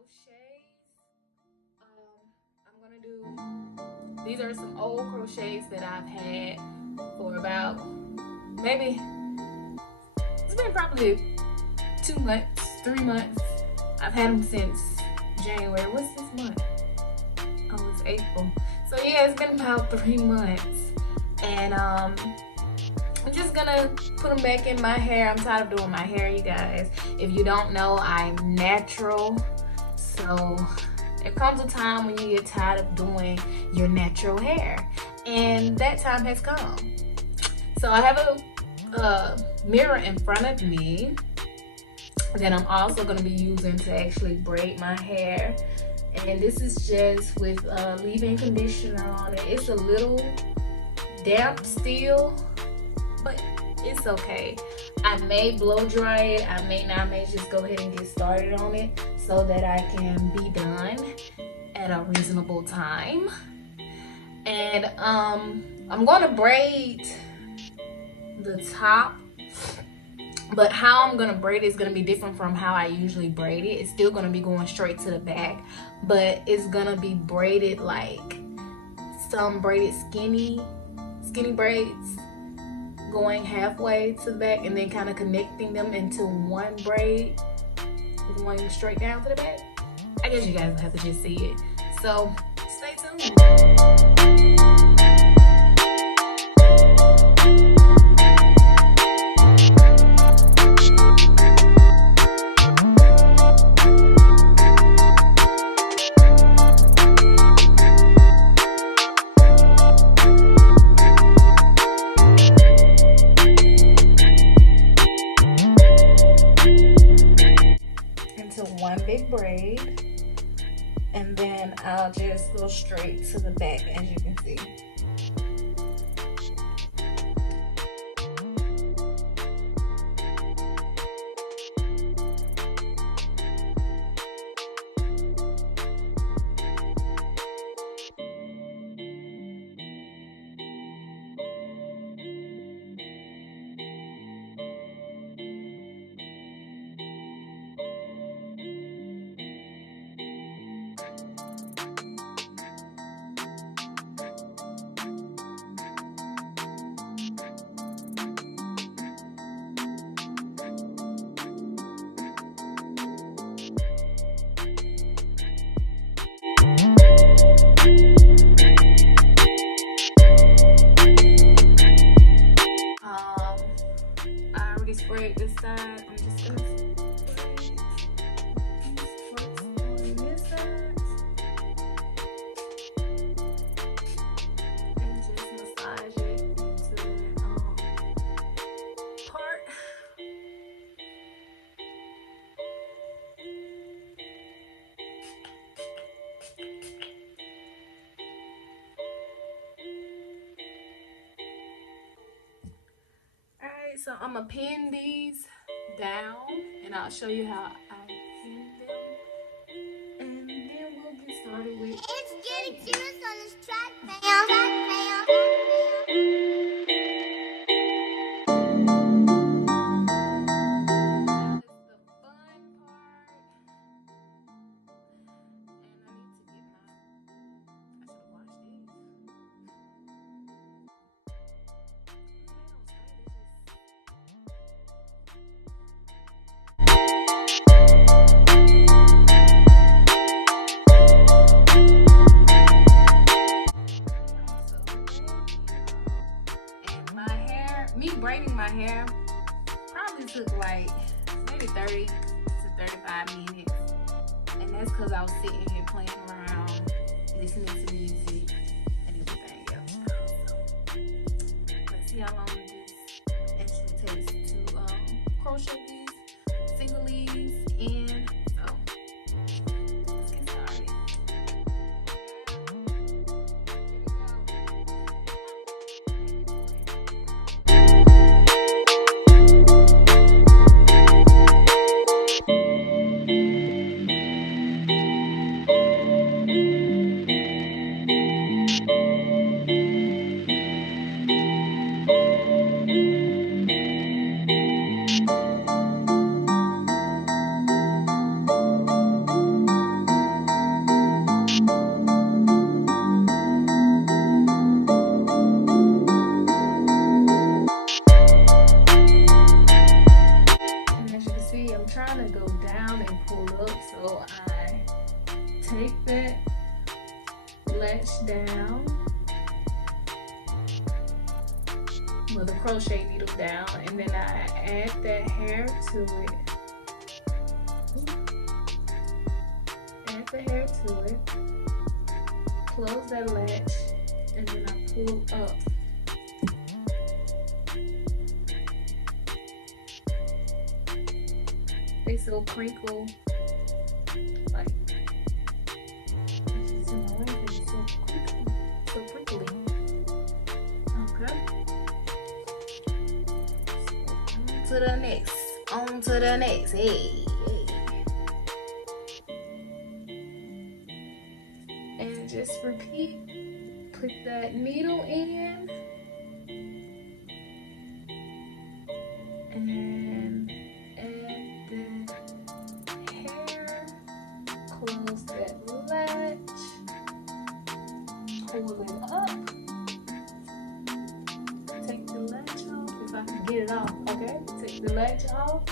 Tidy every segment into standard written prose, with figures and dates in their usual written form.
crochets. I'm gonna do, these are some old crochets that I've had for about, maybe, it's been probably 2 months, 3 months. I've had them since January. What's this month? Oh, it's April. So yeah, it's been about 3 months. And I'm just gonna put them back in my hair. I'm tired of doing my hair, you guys. If you don't know, I'm natural. So there comes a time when you get tired of doing your natural hair. And that time has come. So I have a mirror in front of me that I'm also going to be using to actually braid my hair. And this is just with leave-in conditioner on it. It's a little damp still, but it's okay. I may blow dry it, I may not. I may just go ahead and get started on it so that I can be done at a reasonable time. And I'm going to braid the top, but how I'm gonna braid it is gonna be different from how I usually braid it. It's still gonna be going straight to the back, but it's gonna be braided like some braided skinny braids, going halfway to the back and then kind of connecting them into one braid going straight down to the back. I guess you guys will have to just see it, so stay tuned. One big braid, and then I'll just go straight to the back, as you can see. I already sprayed this side. I'm just gonna on this side and just massage it into that part. So I'm gonna pin these down and I'll show you how I pin them, and then we'll get started with it. It's getting serious on this track, man. Me braiding my hair probably took like maybe 30 to 35 minutes, and that's because I was sitting here playing around, listening to music and everything else. Let's see how long this actually takes to crochet these Senegalese in. So let's get started. So I take that latch down, with the crochet needle down, and then I add that hair to it. Add the hair to it, close that latch, and then I pull up. They still crinkle like so crinkly. Okay. On to the next. Hey. And just repeat. Put that needle in. And add the hair. Close that latch. Pull it up. Take the latch off if I can get it off, okay? Take the latch off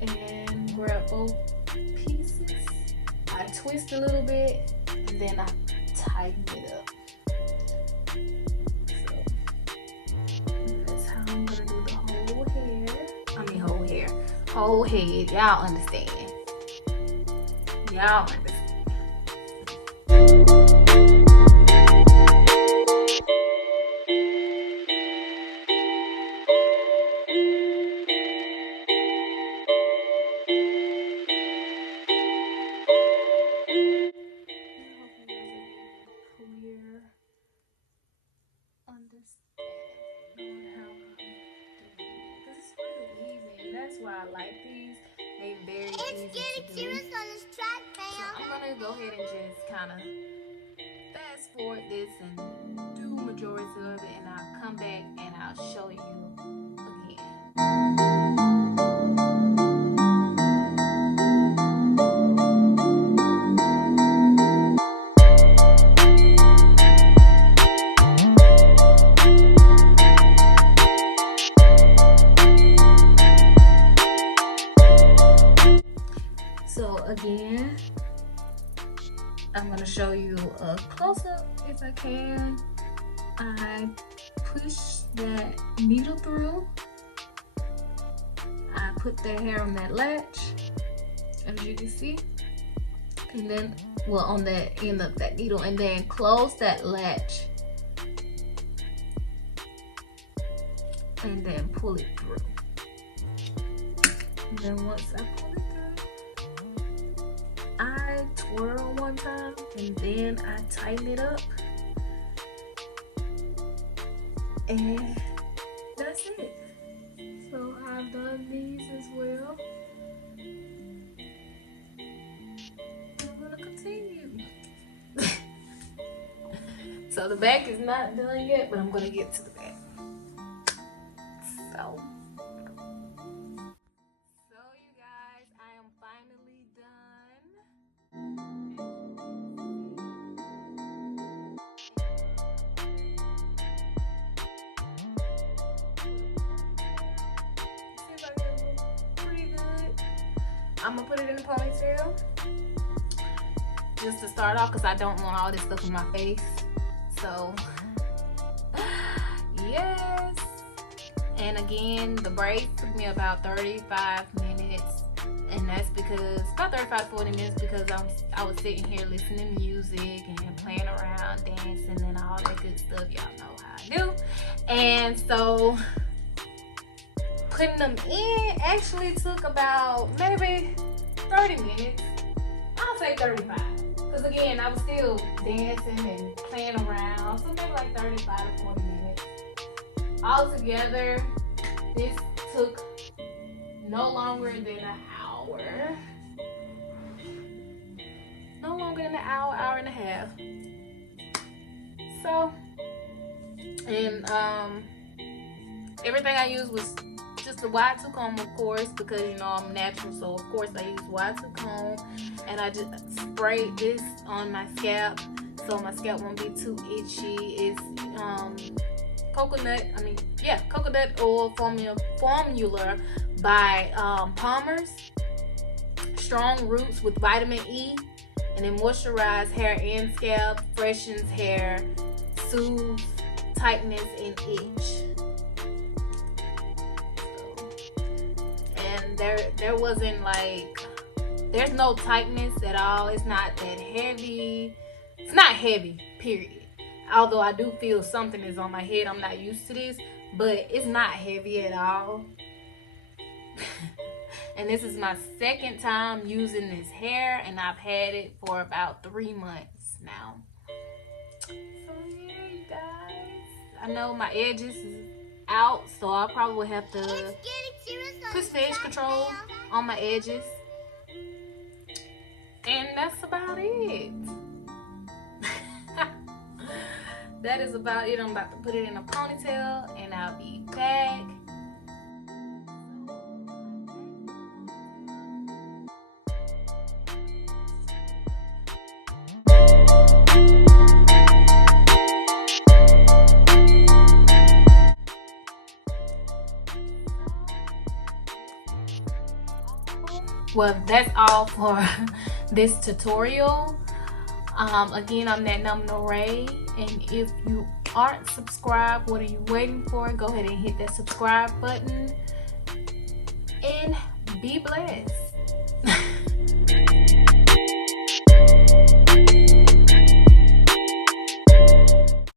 and grab both pieces. I twist a little bit and then I tighten it up. So that's how I'm gonna do the whole hair. Whole head. Y'all understand. Y'all understand. Why I like these. They're very easy to do. So I'm gonna go ahead and just kind of fast forward this and do majority of it, and I'll come back and I'll show you again. Again, I'm going to show you a close-up if I can. I push that needle through. I put that hair on that latch, as you can see, and then, well, on the end of that needle, and then close that latch, and then pull it through. And then once I pull it, I twirl one time and then I tighten it up, and that's it. So I've done these as well. I'm gonna continue. So the back is not done yet, but I'm gonna get to the back. So you guys, I am finally done. I'm gonna put it in a ponytail just to start off because I don't want all this stuff in my face. So yes, and again, the braids took me about 35 minutes, and that's because about 35 to 40 minutes because I was sitting here listening to music and playing around, dancing, and all that good stuff. Y'all know how I do. And so putting them in actually took about maybe 30 minutes. I'll say 35. Because again, I was still dancing and playing around. So maybe like 35 to 40 minutes. Altogether, this took no longer than an hour. No longer than an hour, hour and a half. So, and everything I used was just a wide tooth comb, of course, because you know I'm natural, so of course I use wide tooth comb, and I just sprayed this on my scalp so my scalp won't be too itchy. It's coconut oil formula by Palmer's. strong roots with vitamin E, and then moisturize hair and scalp, freshens hair, soothes tightness and itch. And there wasn't like, there's no tightness at all. It's not that heavy. It's not heavy, period. Although I do feel something is on my head. I'm not used to this, but it's not heavy at all. And this is my second time using this hair, and I've had it for about 3 months now. So yeah, you guys, I know my edges is out, so I'll probably have to put edge control on my edges. And that's about it. That is about it. I'm about to put it in a ponytail and I'll be back. Well, that's all for this tutorial. Again, I'm Natnomenalray, and if you aren't subscribed, what are you waiting for? Go ahead and hit that subscribe button and be blessed.